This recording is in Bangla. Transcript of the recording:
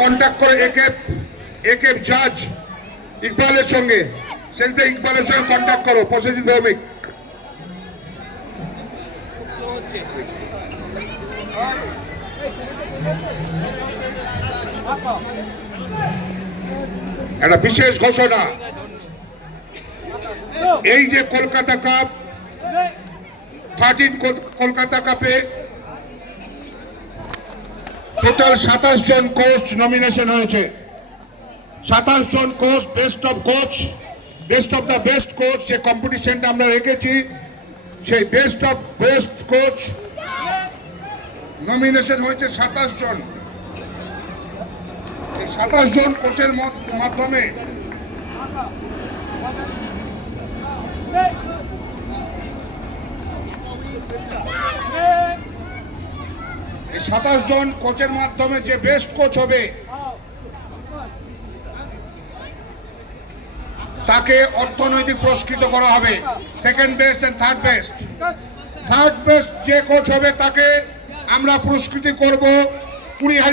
কন্ট্যাক্ট করে একে জাজ ইকবালের সঙ্গে সেলতে ইকবালের সঙ্গে কন্ট্যাক্ট করো প্রসেনজিৎ ভৌমিক। একটা বিশেষ ঘোষণা, এই যে কলকাতা কাপ 13 কলকাতা কাপে টোটাল 27 জন কোচ নমিনেশন হয়েছে। 27 জন coach, best of the best coach যে কম্পিটিশনটা আমরা রেখেছি, সেই best of best coach nomination হয়েছে 27 জন। এই 27 জন কোচের মাধ্যমে এই 27 জন কোচের মাধ্যমে যে বেস্ট কোচ হবে তাকে অর্থনৈতিক পুরস্কৃত করা হবে। Second best and third best যে কোচ হবে তাকে আমরা পুরস্কৃত করব 20,000